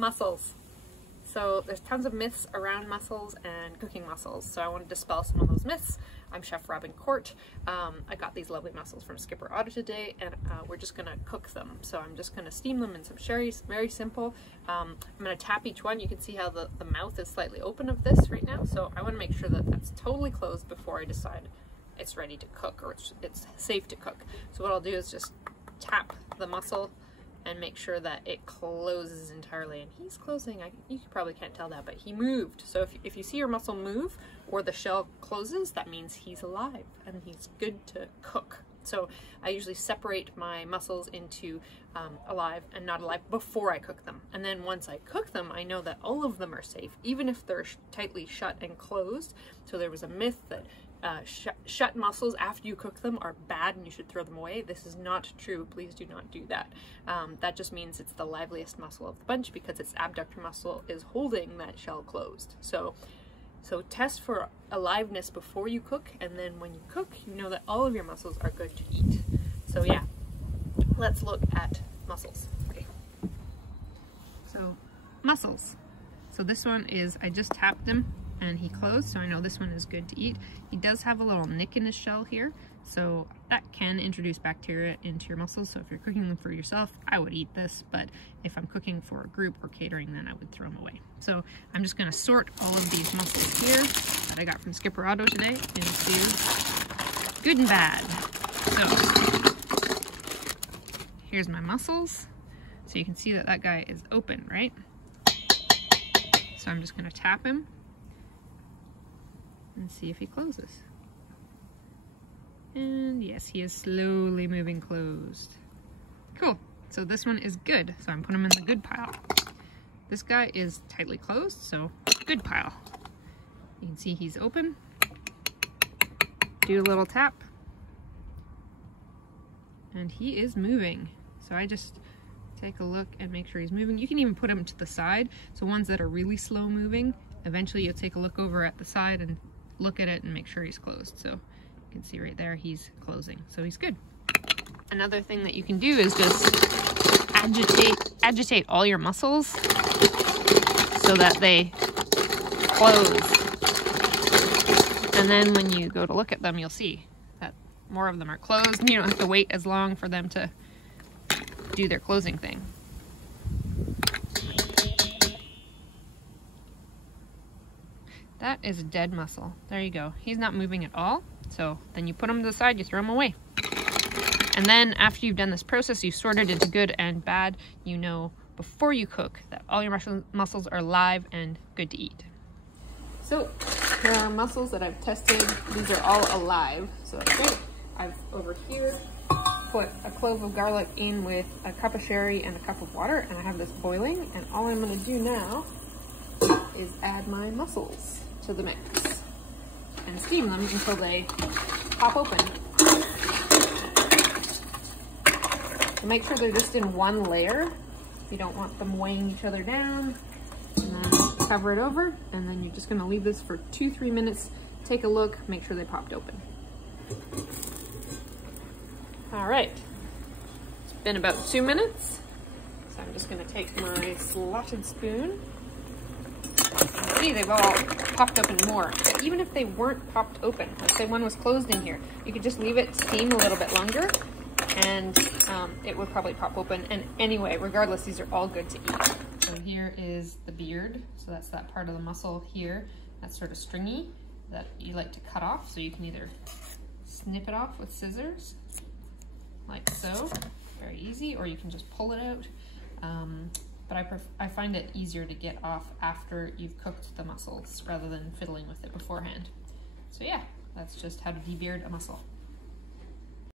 Mussels. So there's tons of myths around mussels and cooking mussels, so I want to dispel some of those myths. I'm Chef Robin Kort. I got these lovely mussels from Skipper Otto today, and we're just going to cook them. So I'm just going to steam them in some sherries, very simple. I'm going to tap each one. You can see how the mouth is slightly open of this right now, so I want to make sure that that's totally closed before I decide it's ready to cook, or it's safe to cook. So what I'll do is just tap the mussel and make sure that it closes entirely. And he's closing, you probably can't tell that, but he moved. So if you see your mussel move or the shell closes, that means he's alive and he's good to cook. So I usually separate my mussels into alive and not alive before I cook them. And then once I cook them, I know that all of them are safe, even if they're tightly shut and closed. So there was a myth that shut mussels after you cook them are bad and you should throw them away. This is not true. Please do not do that. That just means it's the liveliest mussel of the bunch because its abductor muscle is holding that shell closed. So test for aliveness before you cook, and then when you cook, you know that all of your mussels are good to eat. So yeah, let's look at mussels. Okay. So mussels. So this one is, I just tapped him and he closed, so I know this one is good to eat. He does have a little nick in his shell here, so that can introduce bacteria into your mussels. So if you're cooking them for yourself, I would eat this, but if I'm cooking for a group or catering, then I would throw them away. So I'm just gonna sort all of these mussels here that I got from Skipper Otto today into good and bad. So here's my mussels. So you can see that that guy is open, right? So I'm just gonna tap him and see if he closes. And yes, he is slowly moving closed. Cool. So this one is good. So I'm putting him in the good pile. This guy is tightly closed, so good pile. You can see he's open. Do a little tap. And he is moving. So I just take a look and make sure he's moving. You can even put him to the side. So ones that are really slow moving, eventually you'll take a look over at the side and look at it and make sure he's closed. So you can see right there, he's closing. So he's good. Another thing that you can do is just agitate all your mussels so that they close. And then when you go to look at them, you'll see that more of them are closed and you don't have to wait as long for them to do their closing thing. That is a dead mussel. There you go. He's not moving at all. So then you put him to the side, you throw him away. And then after you've done this process, you sorted into good and bad, you know before you cook that all your mussels are live and good to eat. So here are mussels that I've tested. These are all alive, so that's great. I've over here put a clove of garlic in with a cup of sherry and a cup of water, and I have this boiling, and all I'm going to do now is add my mussels to the mix and steam them until they pop open. So make sure they're just in one layer. You don't want them weighing each other down. And then cover it over, and then you're just going to leave this for 2-3 minutes. Take a look, make sure they popped open. All right, it's been about 2 minutes. So I'm just going to take my slotted spoon. See, they've all popped open more. But even if they weren't popped open, let's say one was closed in here, you could just leave it steam a little bit longer and it would probably pop open. And anyway, regardless, these are all good to eat. So here is the beard. So that's that part of the mussel here. That's sort of stringy that you like to cut off. So you can either snip it off with scissors, like so, very easy, or you can just pull it out. But I find it easier to get off after you've cooked the mussels rather than fiddling with it beforehand. So yeah, that's just how to debeard a mussel.